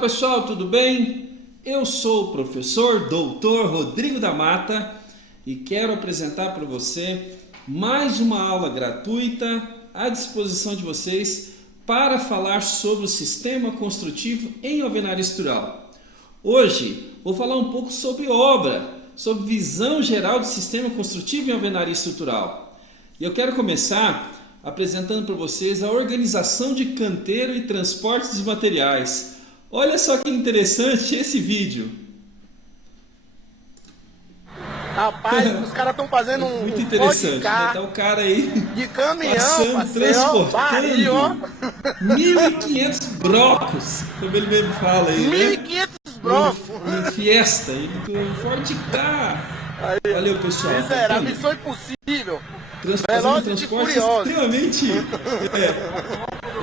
pessoal, tudo bem? Eu sou o professor Dr. Rodrigo da Mata e quero apresentar para você mais uma aula gratuita à disposição de vocês para falar sobre o sistema construtivo em alvenaria estrutural. Hoje vou falar um pouco sobre obra, sobre visão geral do sistema construtivo em alvenaria estrutural. E eu quero começar apresentando para vocês a organização de canteiro e transporte dos materiais. Olha só que interessante esse vídeo. Rapaz, os caras estão fazendo um Muito interessante, né? Tá o cara aí de caminhão, passando, parceiro, transportando 1.500 brocos, como ele mesmo fala aí, né? 1.500 brocos. Em fiesta, em Ford K. Valeu, pessoal. Miserável, missão impossível. Fazendo um Velozes e transporte Furiosos. extremamente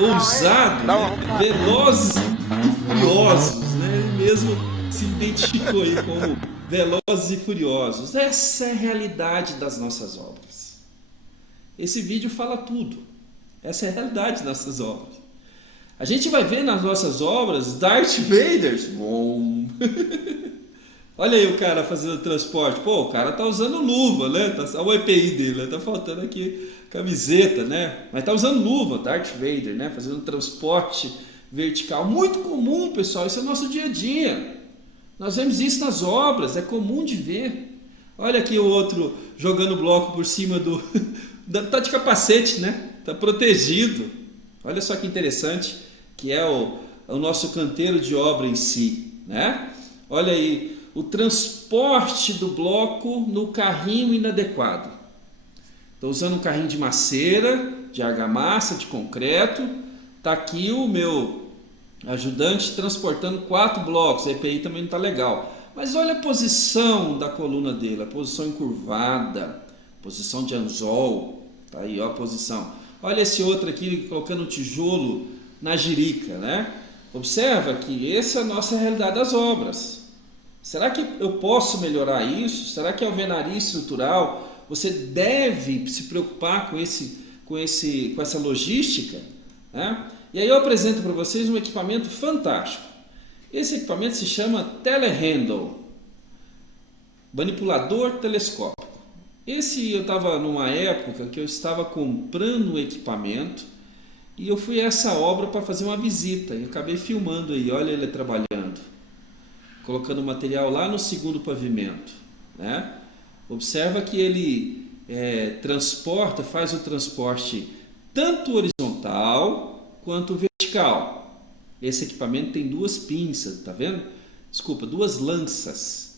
ousado, né? Velozes e furiosos, né? Ele mesmo se identificou aí como Velozes e Furiosos. Essa é a realidade das nossas obras. Esse vídeo fala tudo. Essa é a realidade das nossas obras. A gente vai ver nas nossas obras Darth Vaders. Bom. Olha aí o cara fazendo transporte. Pô, o cara tá usando luva, né? Olha o EPI dele, tá faltando aqui camiseta, né? Mas tá usando luva, Darth Vader, né? Fazendo transporte vertical. Muito comum, pessoal. Isso é nosso dia a dia. Nós vemos isso nas obras, é comum de ver. Olha aqui o outro jogando bloco por cima do... Tá de capacete, né? Tá protegido. Olha só que interessante que é o nosso canteiro de obra em si, né? Olha aí. O transporte do bloco no carrinho inadequado. Estou usando um carrinho de maceira, de argamassa, de concreto. Está aqui o meu ajudante transportando 4 blocos. A EPI também não está legal. Mas olha a posição da coluna dele, a posição encurvada, posição de anzol. Está aí, ó, a posição. Olha esse outro aqui colocando um tijolo na jirica, né? Observa que essa é a nossa realidade das obras. Será que eu posso melhorar isso? Será que a alvenaria estrutural, você deve se preocupar com essa logística? Né? E aí eu apresento para vocês um equipamento fantástico. Esse equipamento se chama telehandle, manipulador telescópico. Eu estava numa época que eu estava comprando um equipamento e eu fui a essa obra para fazer uma visita e acabei filmando aí, olha ele trabalhando. Colocando o material lá no segundo pavimento, né? Observa que ele faz o transporte tanto horizontal quanto vertical. Esse equipamento tem 2 pinças, tá vendo? Desculpa, 2 lanças.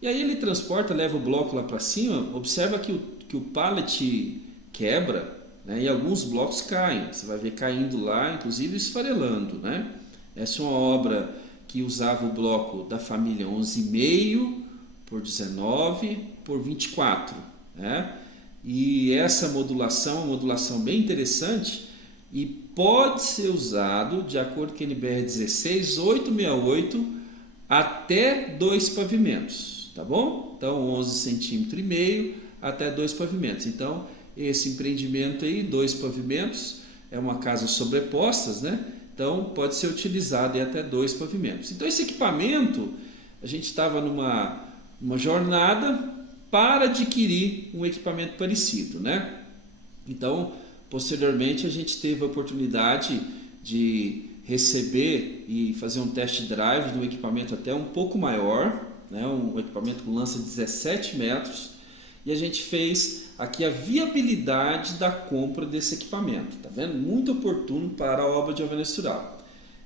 E aí ele transporta, leva o bloco lá para cima. Observa que o pallet quebra, né? E alguns blocos caem. Você vai ver caindo lá, inclusive esfarelando, né? Essa é uma obra que usava o bloco da família 11,5 por 19 por 24, né? E essa modulação é uma modulação bem interessante e pode ser usado de acordo com a NBR 16868 até 2 pavimentos, tá bom? Então 11,5 cm até 2 pavimentos. Então esse empreendimento aí, 2 pavimentos, é uma casa sobrepostas, né? Então, pode ser utilizado em até 2 pavimentos. Então, esse equipamento, a gente estava numa jornada para adquirir um equipamento parecido, né? Então, posteriormente, a gente teve a oportunidade de receber e fazer um test drive de um equipamento até um pouco maior, né? Um equipamento com lança de 17 metros, e a gente fez aqui a viabilidade da compra desse equipamento, tá vendo? Muito oportuno para a obra de alvenaria estrutural.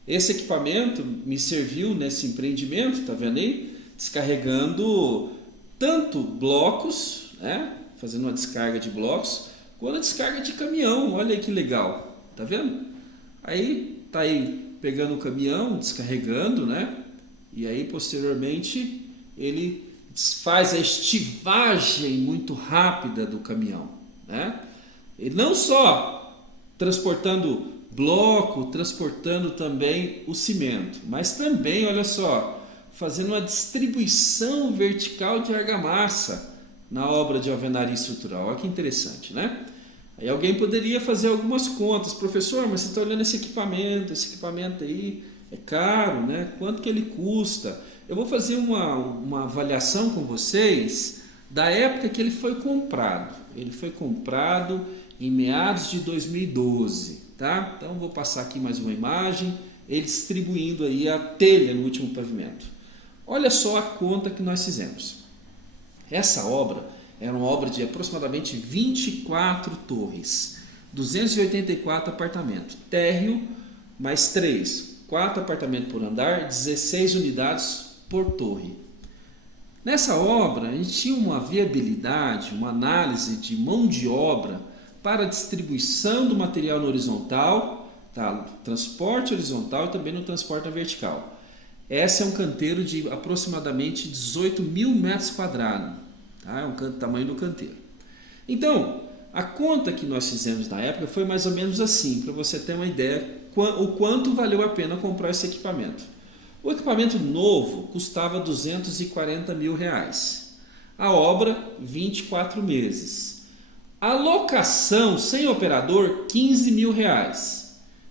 Esse equipamento me serviu nesse empreendimento, tá vendo aí? Descarregando tanto blocos, né? Fazendo uma descarga de blocos, quanto a descarga de caminhão. Olha aí que legal, tá vendo? Aí tá aí pegando o caminhão, descarregando, né? E aí posteriormente ele faz a estivagem muito rápida do caminhão, né? E não só transportando bloco, transportando também o cimento, mas também, olha só, fazendo uma distribuição vertical de argamassa na obra de alvenaria estrutural. Olha que interessante, né? Aí alguém poderia fazer algumas contas, professor, mas você está olhando esse equipamento aí, É caro, né? Quanto que ele custa? Eu vou fazer uma avaliação com vocês da época que ele foi comprado. Ele foi comprado em meados de 2012, tá? Então vou passar aqui mais uma imagem, ele distribuindo aí a telha no último pavimento. Olha só a conta que nós fizemos. Essa obra era uma obra de aproximadamente 24 torres, 284 apartamentos, térreo mais 3, 4 apartamentos por andar, 16 unidades por torre. Nessa obra, a gente tinha uma viabilidade, uma análise de mão de obra para a distribuição do material no horizontal, tá? Transporte horizontal e também no transporte na vertical. Esse é um canteiro de aproximadamente 18 mil metros quadrados, tá? É o tamanho do canteiro. Então, a conta que nós fizemos na época foi mais ou menos assim, para você ter uma ideia o quanto valeu a pena comprar esse equipamento. O equipamento novo custava R$240 mil. A obra, 24 meses. A locação sem operador, R$15 mil.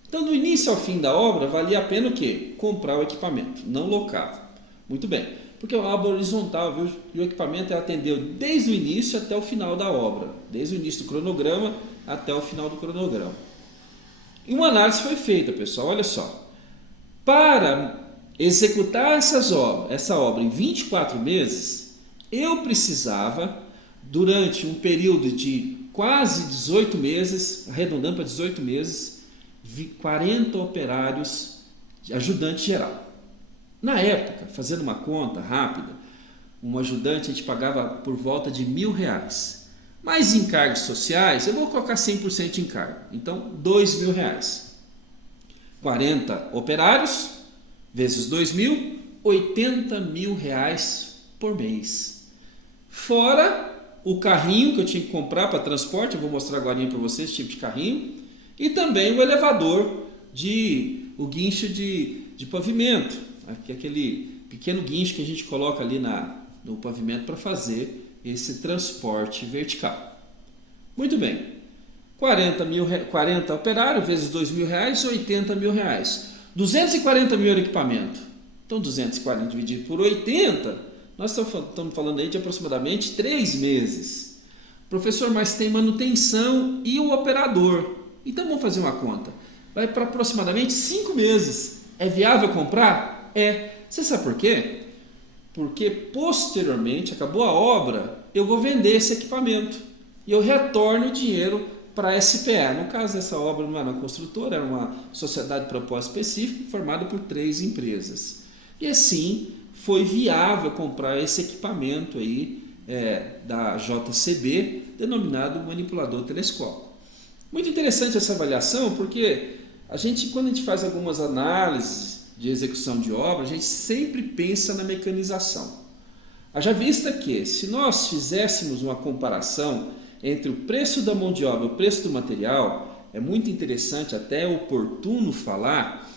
Então, do início ao fim da obra, valia a pena o quê? Comprar o equipamento, não locar. Muito bem, porque é uma obra horizontal, viu? E o equipamento atendeu desde o início até o final da obra, desde o início do cronograma até o final do cronograma. E uma análise foi feita, pessoal, olha só. Para executar essa obra em 24 meses, eu precisava, durante um período de quase 18 meses, arredondando para 18 meses, 40 operários de ajudante geral. Na época, fazendo uma conta rápida, um ajudante a gente pagava por volta de R$1.000. Mas encargos sociais, eu vou colocar 100% de encargo, então R$2.000. 40 operários, vezes 2.000, R$80 mil por mês. Fora o carrinho que eu tinha que comprar para transporte, eu vou mostrar agora para vocês esse tipo de carrinho, e também o elevador, o guincho de pavimento, que é aquele pequeno guincho que a gente coloca ali no pavimento para fazer esse transporte vertical. Muito bem, 40 operários vezes R$2.000, R$80 mil. 240 mil equipamento. Então 240 dividido por 80, nós estamos falando aí de aproximadamente 3 meses. Professor, mas tem manutenção e o operador. Então vamos fazer uma conta. Vai para aproximadamente 5 meses. É viável comprar? É. Você sabe por quê? Porque posteriormente, acabou a obra, eu vou vender esse equipamento e eu retorno o dinheiro para a SPE. No caso dessa obra não era uma construtora, era uma sociedade de propósito específico formada por 3 empresas. E assim foi viável comprar esse equipamento aí da JCB, denominado manipulador telescópico. Muito interessante essa avaliação, porque quando a gente faz algumas análises de execução de obra, a gente sempre pensa na mecanização. Haja vista que, se nós fizéssemos uma comparação entre o preço da mão de obra e o preço do material, é muito interessante, até oportuno falar,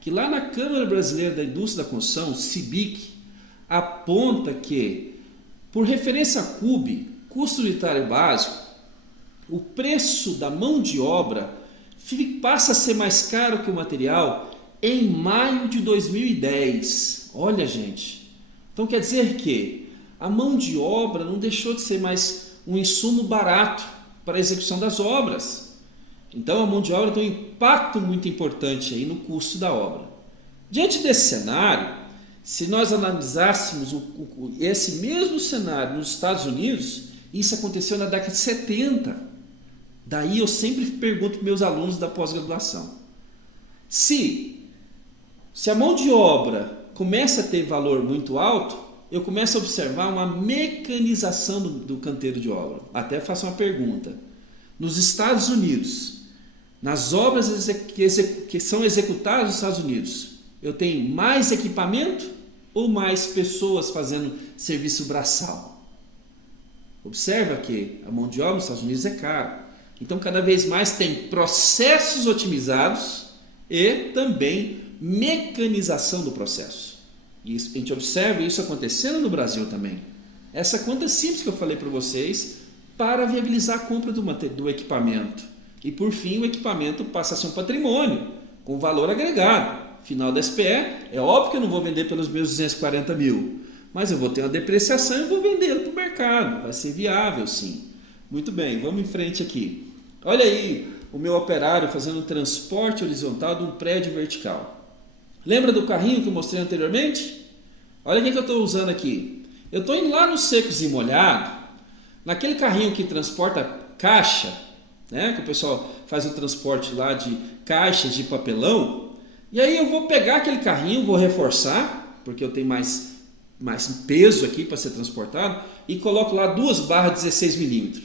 que lá na Câmara Brasileira da Indústria da Construção, CIBIC, aponta que, por referência a CUB, custo unitário básico, o preço da mão de obra passa a ser mais caro que o material em maio de 2010. Olha, gente, então quer dizer que a mão de obra não deixou de ser mais um insumo barato para a execução das obras. Então a mão de obra tem um impacto muito importante aí no custo da obra. Diante desse cenário, se nós analisássemos esse mesmo cenário nos Estados Unidos, isso aconteceu na década de 70. Daí eu sempre pergunto para meus alunos da pós-graduação: se a mão de obra começa a ter valor muito alto, eu começo a observar uma mecanização do canteiro de obra. Até faço uma pergunta: nos Estados Unidos, nas obras que são executadas nos Estados Unidos, eu tenho mais equipamento ou mais pessoas fazendo serviço braçal? Observa que a mão de obra nos Estados Unidos é cara. Então, cada vez mais tem processos otimizados e também mecanização do processo. E a gente observa isso acontecendo no Brasil também. Essa conta simples que eu falei para vocês para viabilizar a compra do equipamento. E, por fim, o equipamento passa a ser um patrimônio com valor agregado. final da SPE, é óbvio que eu não vou vender pelos meus 240 mil, mas eu vou ter uma depreciação e vou vender para o mercado, vai ser viável sim. Muito bem, vamos em frente aqui. Olha aí o meu operário fazendo um transporte horizontal de um prédio vertical. Lembra do carrinho que eu mostrei anteriormente? Olha o que eu estou usando aqui. Eu estou indo lá no secos e molhado, naquele carrinho que transporta caixa, né, que o pessoal faz o transporte lá de caixas de papelão, e aí eu vou pegar aquele carrinho, vou reforçar, porque eu tenho mais peso aqui para ser transportado, e coloco lá 2 barras 16 milímetros,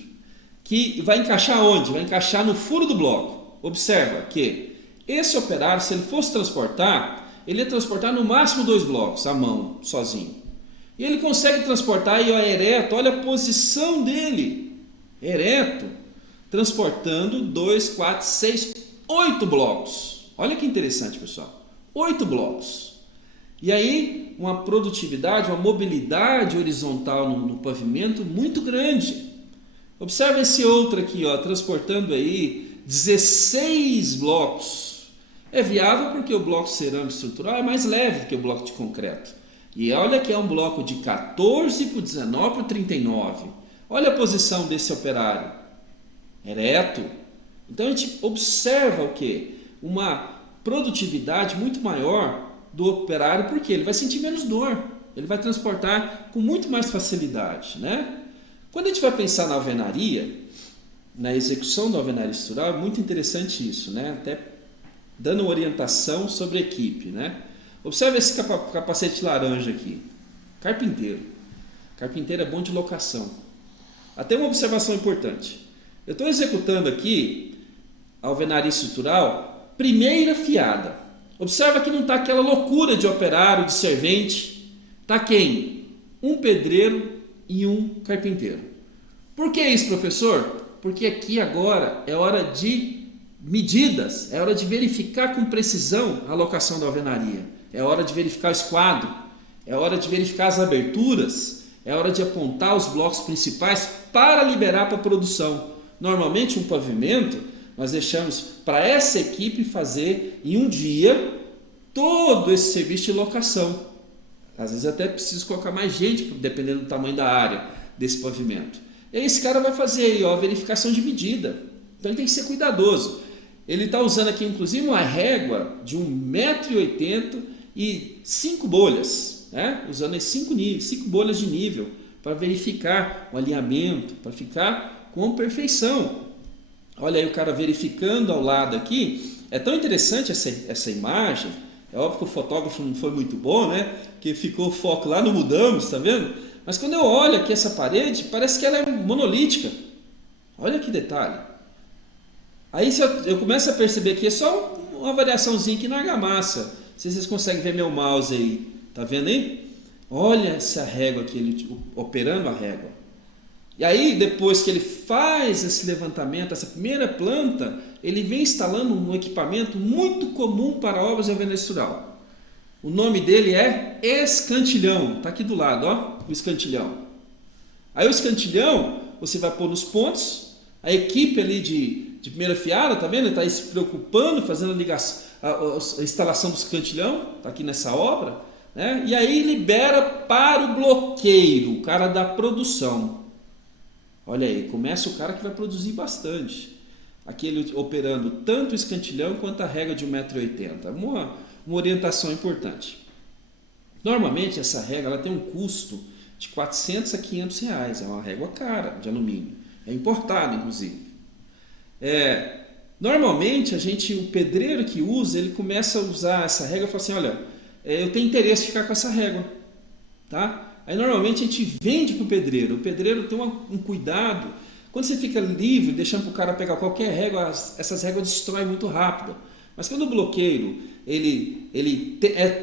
que vai encaixar onde? Vai encaixar no furo do bloco. Observa que esse operário, se ele fosse transportar, ele ia transportar no máximo 2 blocos, à mão, sozinho. E ele consegue transportar aí, ó, ereto, olha a posição dele, ereto, transportando 2, 4, 6, 8 blocos. Olha que interessante, pessoal, 8 blocos. E aí, uma produtividade, uma mobilidade horizontal no pavimento muito grande. Observe esse outro aqui, ó, transportando aí 16 blocos. É viável porque o bloco cerâmico estrutural é mais leve do que o bloco de concreto. E olha que é um bloco de 14 por 19 por 39. Olha a posição desse operário. Ereto. Então a gente observa o quê? Uma produtividade muito maior do operário, porque ele vai sentir menos dor. Ele vai transportar com muito mais facilidade, né? Quando a gente vai pensar na alvenaria, na execução da alvenaria estrutural, é muito interessante isso, né? Até dando orientação sobre a equipe, né? Observe esse capacete laranja aqui. Carpinteiro. Carpinteiro é bom de locação. Até uma observação importante. Eu estou executando aqui a alvenaria estrutural, primeira fiada. Observa que não está aquela loucura de operário, de servente. Está quem? Um pedreiro e um carpinteiro. Por que isso, professor? Porque aqui agora é hora de medidas, é hora de verificar com precisão a locação da alvenaria, é hora de verificar o esquadro, é hora de verificar as aberturas, é hora de apontar os blocos principais para liberar para a produção. Normalmente um pavimento nós deixamos para essa equipe fazer em um dia todo esse serviço de locação. Às vezes até preciso colocar mais gente, dependendo do tamanho da área desse pavimento. E aí esse cara vai fazer aí, ó, a verificação de medida. Então ele tem que ser cuidadoso. Ele está usando aqui inclusive uma régua de 1,80 m e 5 bolhas, né? Usando aí 5 bolhas de nível para verificar o alinhamento, para ficar com perfeição. Olha aí o cara verificando ao lado aqui. É tão interessante essa imagem. É óbvio que o fotógrafo não foi muito bom, né? Que ficou o foco lá no mudamos, tá vendo? Mas quando eu olho aqui essa parede, parece que ela é monolítica. Olha que detalhe. Aí eu começo a perceber que é só uma variaçãozinha aqui na argamassa. Não sei se vocês conseguem ver meu mouse aí. Tá vendo aí? Olha essa régua aqui, ele operando a régua. E aí, depois que ele faz esse levantamento, essa primeira planta, ele vem instalando um equipamento muito comum para obras de alvenaria estrutural. O nome dele é escantilhão. Está aqui do lado, ó, o escantilhão. Aí o escantilhão, você vai pôr nos pontos, a equipe ali de primeira fiada, tá vendo? Ele está se preocupando, fazendo a instalação do escantilhão, está aqui nessa obra, né? E aí libera para o bloqueiro, o cara da produção. Olha aí, começa o cara que vai produzir bastante. Aqui ele operando tanto o escantilhão quanto a régua de 1,80 m. Uma orientação importante. Normalmente essa régua ela tem um custo de 400 a 500 reais. É uma régua cara de alumínio. É importada, inclusive. Normalmente o pedreiro que usa, ele começa a usar essa régua e fala assim, olha, eu tenho interesse em ficar com essa régua. Tá? Aí normalmente a gente vende para o pedreiro tem um cuidado. Quando você fica livre, deixando para o cara pegar qualquer régua, essas réguas destroem muito rápido. Mas quando o bloqueiro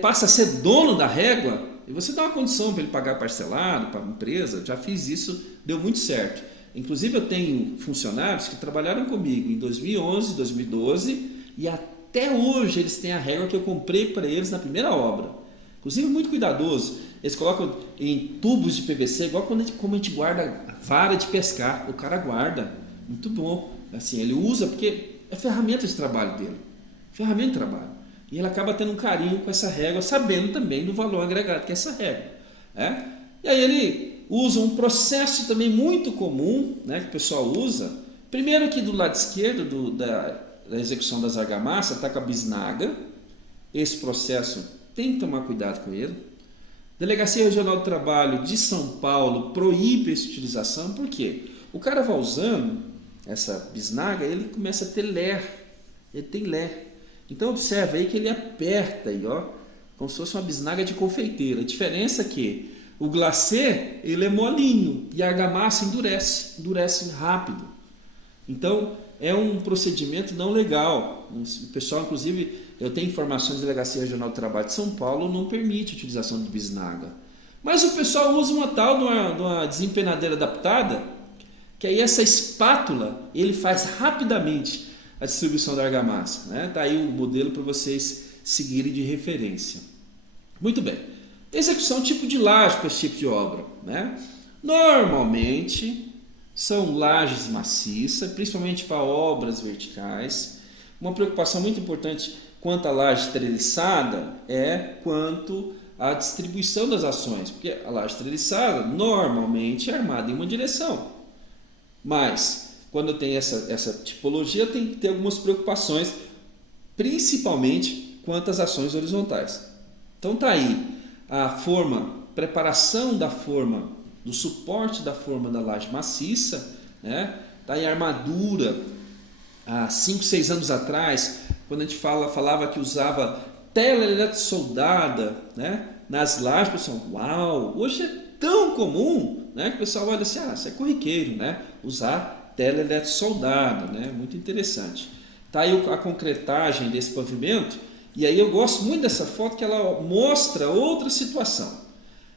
passa a ser dono da régua, e você dá uma condição para ele pagar parcelado para a empresa, já fiz isso, deu muito certo. Inclusive eu tenho funcionários que trabalharam comigo em 2011, 2012 e até hoje eles têm a régua que eu comprei para eles na primeira obra. Inclusive muito cuidadoso. Eles colocam em tubos de PVC, igual como a gente guarda vara de pescar. O cara guarda. Muito bom. Assim, ele usa porque é ferramenta de trabalho dele. Ferramenta de trabalho. E ele acaba tendo um carinho com essa régua, sabendo também do valor agregado que é essa régua. Né? E aí ele usa um processo também muito comum, né, que o pessoal usa. Primeiro aqui do lado esquerdo da execução das argamassas está com a bisnaga. Esse processo tem que tomar cuidado com ele. Delegacia Regional do Trabalho de São Paulo proíbe essa utilização. Por quê? O cara vai usando essa bisnaga, ele começa a ter ler. Ele tem ler. Então observe aí que ele aperta aí, ó, como se fosse uma bisnaga de confeiteiro. A diferença é que o glacê ele é molinho e a argamassa endurece rápido. Então é um procedimento não legal. O pessoal, inclusive, eu tenho informações da Delegacia Regional do Trabalho de São Paulo, não permite a utilização de bisnaga. Mas o pessoal usa uma tal de uma desempenadeira adaptada, que aí essa espátula ele faz rapidamente a distribuição da argamassa. Né? Tá aí o modelo para vocês seguirem de referência. Muito bem. Execução tipo de laje para esse tipo de obra. Né? Normalmente são lajes maciças, principalmente para obras verticais. Uma preocupação muito importante quanto à laje treliçada é quanto à distribuição das ações, porque a laje treliçada normalmente é armada em uma direção, mas quando tem essa tipologia tem que ter algumas preocupações, principalmente quanto às ações horizontais. Então está aí a preparação da forma, do suporte da forma da laje maciça, né? Está aí a armadura. Há 5, 6 anos atrás, quando a gente falava que usava tela eletrosoldada, né, nas lajes, o pessoal, uau, hoje é tão comum, né, que o pessoal olha assim, isso é corriqueiro, né, usar tela eletrosoldada, né, muito interessante. Está aí a concretagem desse pavimento, e aí eu gosto muito dessa foto que ela mostra outra situação.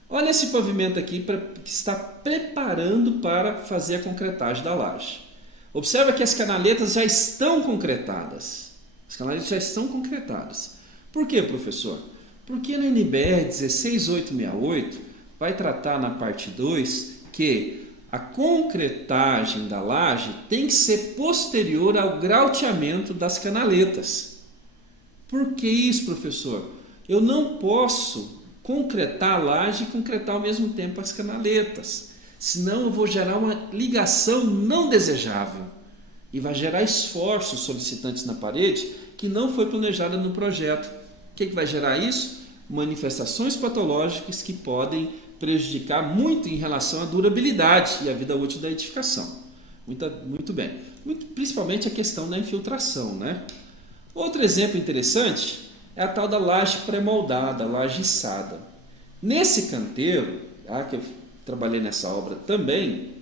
Olha esse pavimento aqui que está preparando para fazer a concretagem da laje. Observa que as canaletas já estão concretadas. As canaletas já estão concretadas. Por quê, professor? Porque no NBR 16868 vai tratar na parte 2 que a concretagem da laje tem que ser posterior ao grauteamento das canaletas. Por que isso, professor? Eu não posso concretar a laje e concretar ao mesmo tempo as canaletas. Senão eu vou gerar uma ligação não desejável e vai gerar esforços solicitantes na parede que não foi planejada no projeto. O que vai gerar isso? Manifestações patológicas que podem prejudicar muito em relação à durabilidade e à vida útil da edificação. Muito bem. Principalmente a questão da infiltração. Né? Outro exemplo interessante é a tal da laje pré-moldada, a laje içada. Nesse canteiro, que eu trabalhei nessa obra também,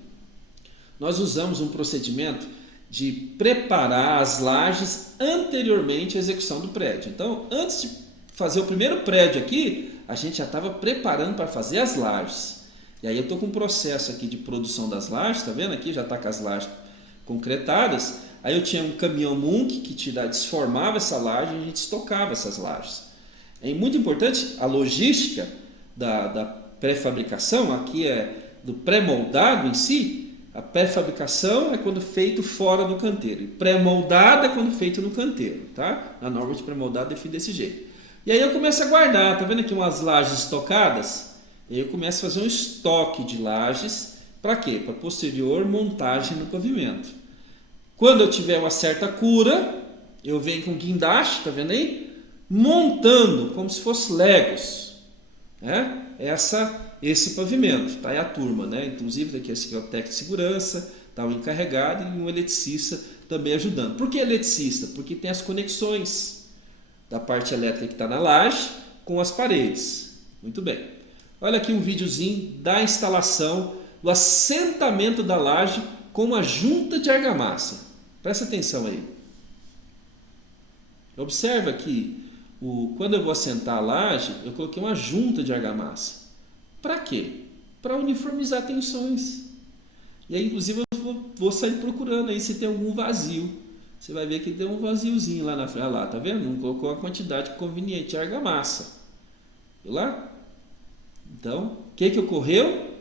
nós usamos um procedimento de preparar as lajes anteriormente à execução do prédio. Então, antes de fazer o primeiro prédio aqui, a gente já estava preparando para fazer as lajes. E aí eu estou com um processo aqui de produção das lajes, tá vendo aqui? Já está com as lajes concretadas. Aí eu tinha um caminhão Munk que desformava essa laje e a gente estocava essas lajes. É muito importante a logística da pré-fabricação, aqui é do pré-moldado em si. A pré-fabricação é quando feito fora do canteiro e pré-moldado é quando feito no canteiro, tá? A norma de pré-moldado define desse jeito. E aí eu começo a guardar, tá vendo aqui umas lajes estocadas? E aí eu começo a fazer um estoque de lajes, para quê? Para posterior montagem no pavimento. Quando eu tiver uma certa cura, eu venho com guindaste, tá vendo aí? Montando como se fosse legos, né? Esse pavimento, tá aí a turma, né? Inclusive aqui esse aqui é o técnico de segurança, tá o encarregado e um eletricista também ajudando. Por que eletricista? Porque tem as conexões da parte elétrica que está na laje com as paredes. Muito bem. Olha aqui um videozinho da instalação do assentamento da laje com uma junta de argamassa. Presta atenção aí. Observa que quando eu vou assentar a laje, eu coloquei uma junta de argamassa. Para quê? Para uniformizar tensões. E aí, inclusive, eu vou sair procurando aí se tem algum vazio. Você vai ver que tem um vaziozinho lá na frente. Olha lá, tá vendo? Não colocou a quantidade conveniente de argamassa. Viu lá? Então, o que ocorreu?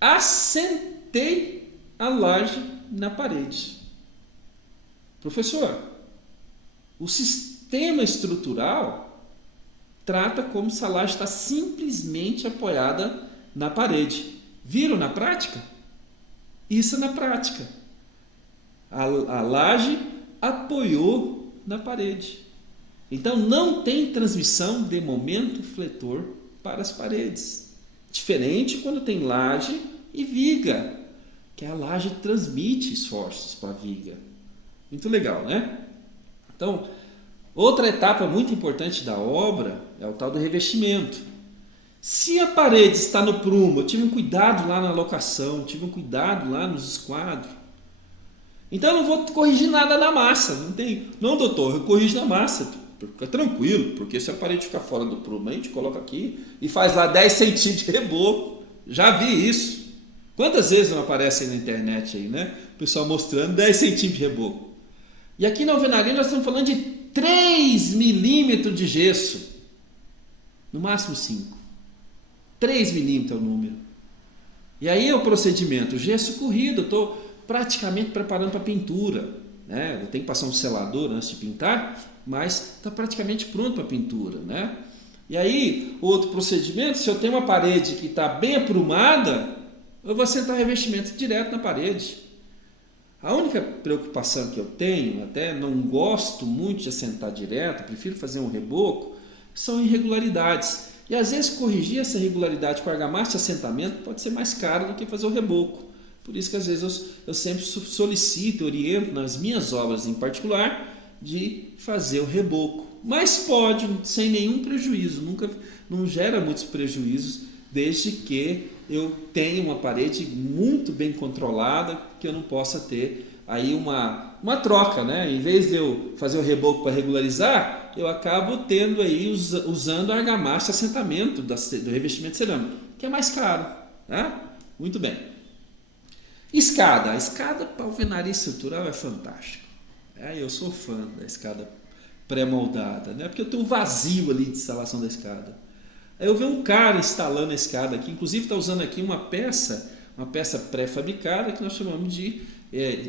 Assentei a laje na parede. Professor, sistema estrutural trata como se a laje está simplesmente apoiada na parede. Viram na prática? Isso é na prática. A laje apoiou na parede. Então não tem transmissão de momento fletor para as paredes. Diferente quando tem laje e viga, que a laje transmite esforços para a viga. Muito legal, né? Então, outra etapa muito importante da obra é o tal do revestimento. Se a parede está no prumo, eu tive um cuidado lá na locação, tive um cuidado lá nos esquadros. Então eu não vou corrigir nada na massa. Não, doutor, eu corrijo na massa. Fica tranquilo, porque se a parede ficar fora do prumo, a gente coloca aqui e faz lá 10 centímetros de reboco. Já vi isso. Quantas vezes não aparece aí na internet aí, né? O pessoal mostrando 10 centímetros de reboco. E aqui na alvenaria nós estamos falando de 3 milímetros de gesso. No máximo 5. 3 milímetros é o número. E aí é o procedimento. Gesso corrido, eu estou praticamente preparando para pintura. Né? Eu tenho que passar um selador antes de pintar, mas está praticamente pronto para pintura. Né? E aí, outro procedimento, se eu tenho uma parede que está bem aprumada, eu vou assentar revestimento direto na parede. A única preocupação que eu tenho, até não gosto muito de assentar direto, prefiro fazer um reboco, são irregularidades. E às vezes corrigir essa irregularidade com argamassa de assentamento pode ser mais caro do que fazer o reboco. Por isso que às vezes eu sempre solicito, oriento nas minhas obras em particular, de fazer o reboco. Mas pode, sem nenhum prejuízo, não gera muitos prejuízos, desde que eu tenha uma parede muito bem controlada, que eu não possa ter aí uma troca, né? Em vez de eu fazer o reboco para regularizar, eu acabo tendo aí, usando a argamassa de assentamento do revestimento cerâmico, que é mais caro. Né? Muito bem. Escada. A escada para alvenaria estrutural é fantástico. Eu sou fã da escada pré-moldada, né? Porque eu tenho um vazio ali de instalação da escada. Aí eu vejo um cara instalando a escada aqui, inclusive está usando aqui uma peça pré-fabricada que nós chamamos de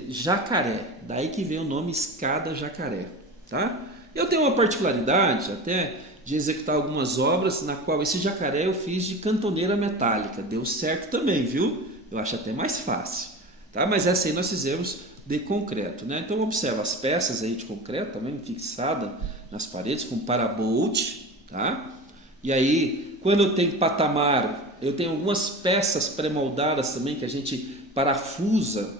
jacaré. Daí que vem o nome escada jacaré. Tá? Eu tenho uma particularidade até de executar algumas obras na qual esse jacaré eu fiz de cantoneira metálica. Deu certo também, viu? Eu acho até mais fácil. Tá? Mas essa aí nós fizemos de concreto. Né? Então observa as peças aí de concreto também fixadas nas paredes com parabolt. Tá? E aí quando eu tenho patamar, eu tenho algumas peças pré-moldadas também que a gente parafusa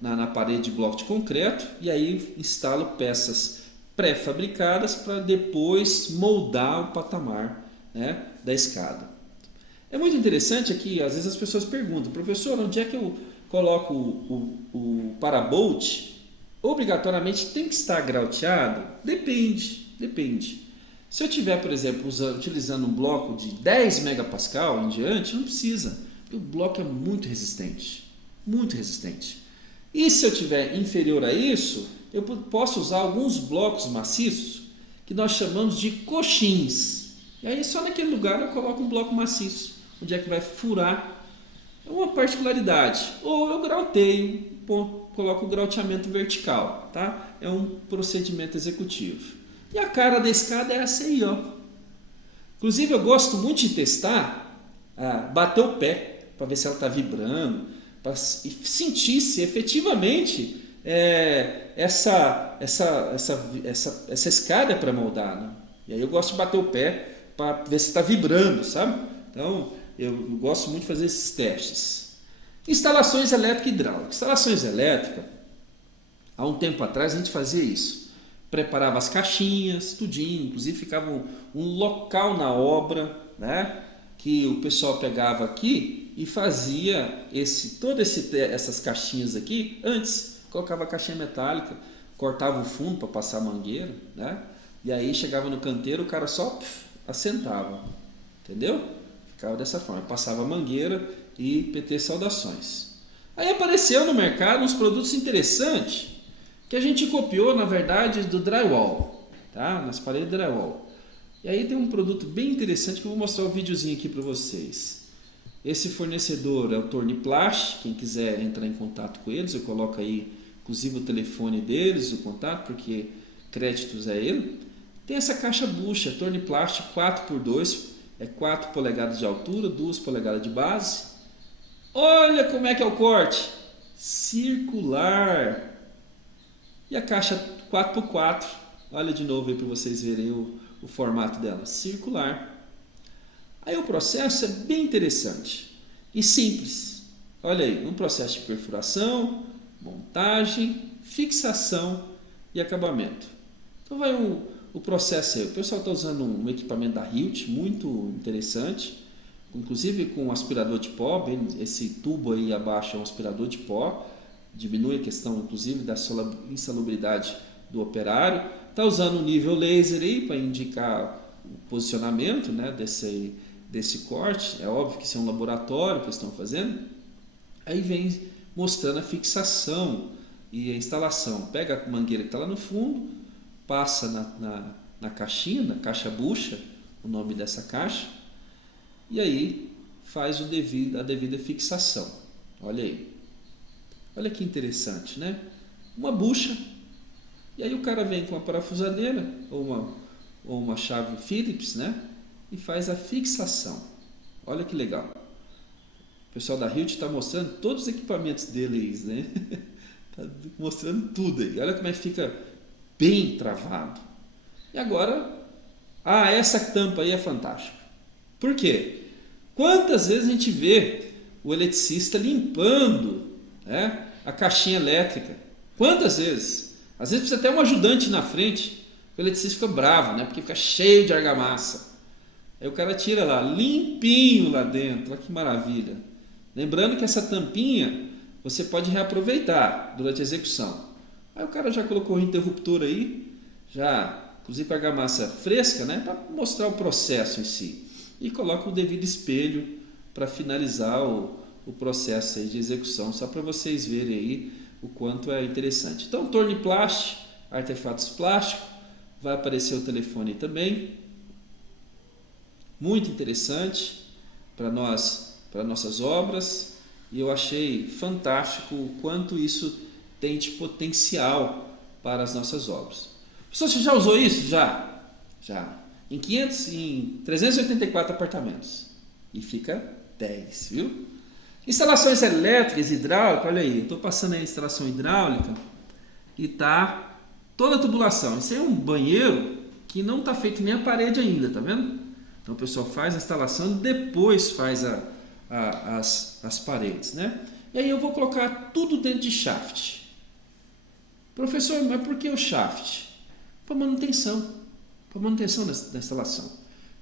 na parede de bloco de concreto e aí instalo peças pré-fabricadas para depois moldar o patamar, né, da escada. É muito interessante aqui, às vezes as pessoas perguntam, professor, onde é que eu coloco o parabolt? Obrigatoriamente tem que estar grauteado? Depende. Se eu estiver, por exemplo, utilizando um bloco de 10 megapascal em diante, não precisa, porque o bloco é muito resistente. E se eu tiver inferior a isso, eu posso usar alguns blocos maciços que nós chamamos de coxins. E aí só naquele lugar eu coloco um bloco maciço, onde é que vai furar. É uma particularidade. Ou eu grauteio, coloco o grauteamento vertical. Tá? É um procedimento executivo. E a cara da escada é essa aí, ó. Inclusive eu gosto muito de testar, bater o pé, para ver se ela está vibrando, para sentir se efetivamente essa escada é pré-moldada. E aí eu gosto de bater o pé para ver se está vibrando, sabe? Então eu gosto muito de fazer esses testes. Instalações elétrica e hidráulica. Instalações elétricas, há um tempo atrás a gente fazia isso. Preparava as caixinhas, tudinho, inclusive ficava um local na obra, né, que o pessoal pegava aqui e fazia essas caixinhas aqui, antes colocava a caixinha metálica, cortava o fundo para passar a mangueira, né, e aí chegava no canteiro, o cara só assentava, entendeu? Ficava dessa forma, passava a mangueira e PT saudações. Aí apareceu no mercado uns produtos interessantes, que a gente copiou, na verdade, do drywall, tá? Nas paredes de drywall. E aí tem um produto bem interessante que eu vou mostrar um videozinho aqui para vocês. Esse fornecedor é o Torniplast, quem quiser entrar em contato com eles, eu coloco aí, inclusive, o telefone deles, o contato, porque créditos a ele. Tem essa caixa bucha, torno plástico 4x2, é 4 polegadas de altura, 2 polegadas de base. Olha como é que é o corte, circular. E a caixa 4x4, olha de novo aí para vocês verem o formato dela, circular. Aí o processo é bem interessante e simples. Olha aí, um processo de perfuração, montagem, fixação e acabamento. Então vai o processo aí. O pessoal está usando um equipamento da Hilt, muito interessante, inclusive com um aspirador de pó, bem, esse tubo aí abaixo é um aspirador de pó, diminui a questão inclusive da insalubridade do operário. Está usando um nível laser aí para indicar o posicionamento, né, desse corte. É óbvio que isso é um laboratório que eles estão fazendo. Aí vem mostrando a fixação e a instalação. Pega a mangueira que está lá no fundo, passa na caixinha, na caixa bucha, o nome dessa caixa, e aí faz a devida fixação. Olha aí. Olha que interessante, né? Uma bucha, e aí o cara vem com uma parafusadeira ou uma chave Phillips, né? E faz a fixação. Olha que legal. O pessoal da Hilt está mostrando todos os equipamentos deles, né? Está mostrando tudo aí. Olha como é que fica bem travado. E agora, essa tampa aí é fantástica. Por quê? Quantas vezes a gente vê o eletricista limpando, né, a caixinha elétrica? Quantas vezes? Às vezes precisa até um ajudante na frente. O eletricista fica bravo, né? Porque fica cheio de argamassa. Aí o cara tira lá, limpinho lá dentro. Olha que maravilha. Lembrando que essa tampinha você pode reaproveitar durante a execução. Aí o cara já colocou o interruptor aí, já, inclusive com a argamassa fresca, né? Para mostrar o processo em si. E coloca o devido espelho para finalizar o processo aí de execução, só para vocês verem aí o quanto é interessante. Então, torno plástico, artefatos plásticos, vai aparecer o telefone aí também. Muito interessante para nossas obras, e eu achei fantástico o quanto isso tem de potencial para as nossas obras. Pessoal, você já usou isso? Já. Em 384 apartamentos. E fica 10, viu? Instalações elétricas, hidráulicas, olha aí, estou passando aí a instalação hidráulica e tá toda a tubulação. Isso aí é um banheiro que não está feito nem a parede ainda, tá vendo? Então o pessoal faz a instalação e depois faz as paredes, né? E aí eu vou colocar tudo dentro de shaft. Professor, mas por que o shaft? Para manutenção da instalação.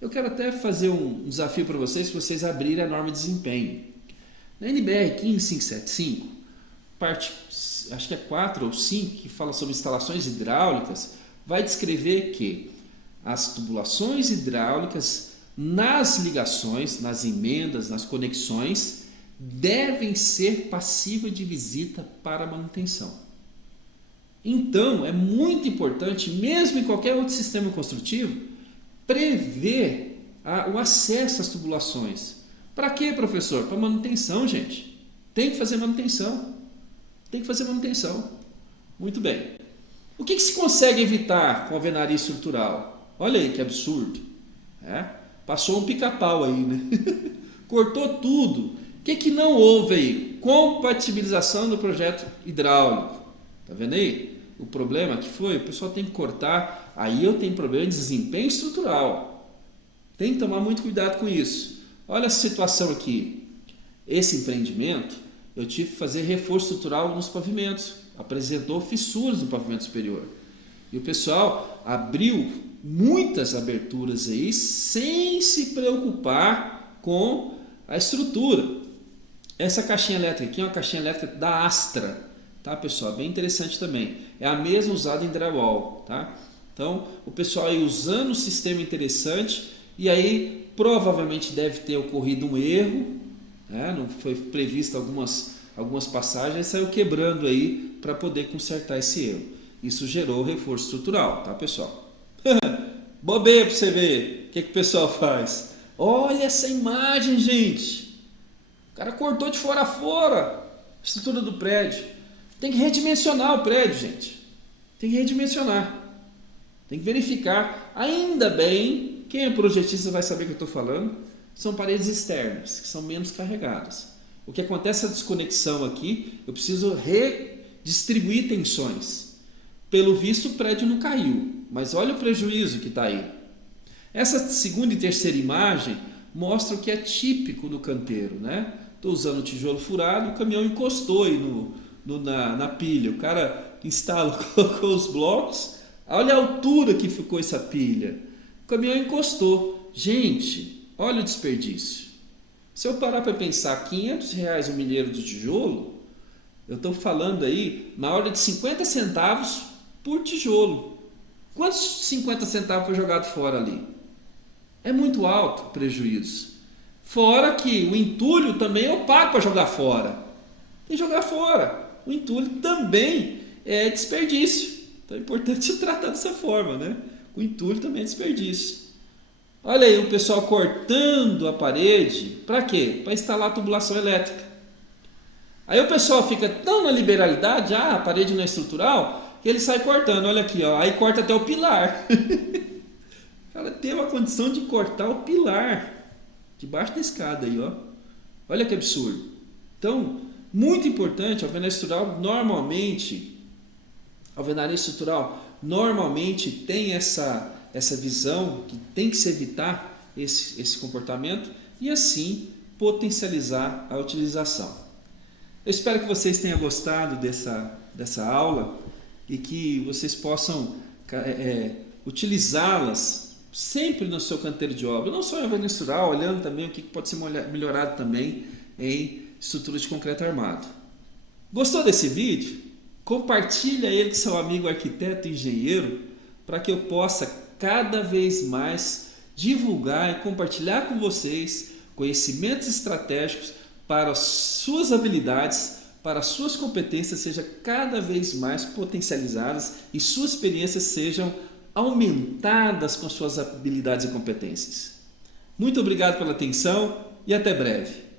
Eu quero até fazer um desafio para vocês, se vocês abrirem a norma de desempenho. Na NBR 15575, parte, acho que é 4 ou 5, que fala sobre instalações hidráulicas, vai descrever que as tubulações hidráulicas nas ligações, nas emendas, nas conexões, devem ser passíveis de visita para manutenção. Então, é muito importante, mesmo em qualquer outro sistema construtivo, prever o acesso às tubulações. Para quê, professor? Para manutenção, gente. Tem que fazer manutenção. Muito bem. O que se consegue evitar com a alvenaria estrutural? Olha aí que absurdo. Passou um pica-pau aí, né? Cortou tudo. O que não houve aí? Compatibilização do projeto hidráulico. Tá vendo aí? O problema que foi, o pessoal tem que cortar, aí eu tenho problema de desempenho estrutural. Tem que tomar muito cuidado com isso. Olha a situação aqui. Esse empreendimento, eu tive que fazer reforço estrutural nos pavimentos. Apresentou fissuras no pavimento superior. E o pessoal abriu muitas aberturas aí sem se preocupar com a estrutura. Essa caixinha elétrica aqui é uma caixinha elétrica da Astra. Tá, pessoal? Bem interessante também. É a mesma usada em drywall, tá? Então, o pessoal aí usando o sistema interessante, e aí provavelmente deve ter ocorrido um erro, né? Não foi previsto algumas passagens, saiu quebrando aí para poder consertar esse erro. Isso gerou reforço estrutural, tá, pessoal? Bobeia para você ver o que o pessoal faz. Olha essa imagem, gente. O cara cortou de fora a fora a estrutura do prédio. Tem que redimensionar o prédio, gente. Tem que redimensionar. Tem que verificar. Ainda bem, quem é projetista vai saber o que eu estou falando, são paredes externas, que são menos carregadas. O que acontece é a desconexão aqui, eu preciso redistribuir tensões. Pelo visto o prédio não caiu, mas olha o prejuízo que está aí. Essa segunda e terceira imagem mostram o que é típico no canteiro, né? Estou usando tijolo furado, o caminhão encostou aí na pilha, o cara instalou, colocou os blocos, olha a altura que ficou essa pilha, o caminhão encostou. Gente, olha o desperdício. Se eu parar para pensar, R$500 um milheiro de tijolo, eu estou falando aí na ordem de 50 centavos por tijolo. Quantos 50 centavos foi jogado fora ali? É muito alto o prejuízo. Fora que o entulho também eu pago para jogar fora. Tem que jogar fora. O entulho também é desperdício. Então é importante tratar dessa forma, né? O entulho também é desperdício. Olha aí o pessoal cortando a parede. Para quê? Para instalar a tubulação elétrica. Aí o pessoal fica tão na liberalidade, a parede não é estrutural, que ele sai cortando. Olha aqui, ó, aí corta até o pilar. O cara teve a condição de cortar o pilar debaixo da escada aí, ó. Olha que absurdo. Então, muito importante, a alvenaria estrutural normalmente tem essa visão que tem que se evitar esse comportamento e assim potencializar a utilização. Eu espero que vocês tenham gostado dessa aula e que vocês possam utilizá-las sempre no seu canteiro de obra, não só em alvenaria estrutural, olhando também o que pode ser melhorado também em estrutura de concreto armado. Gostou desse vídeo? Compartilha ele com seu amigo arquiteto e engenheiro para que eu possa cada vez mais divulgar e compartilhar com vocês conhecimentos estratégicos para as suas habilidades, para as suas competências sejam cada vez mais potencializadas e suas experiências sejam aumentadas com suas habilidades e competências. Muito obrigado pela atenção e até breve.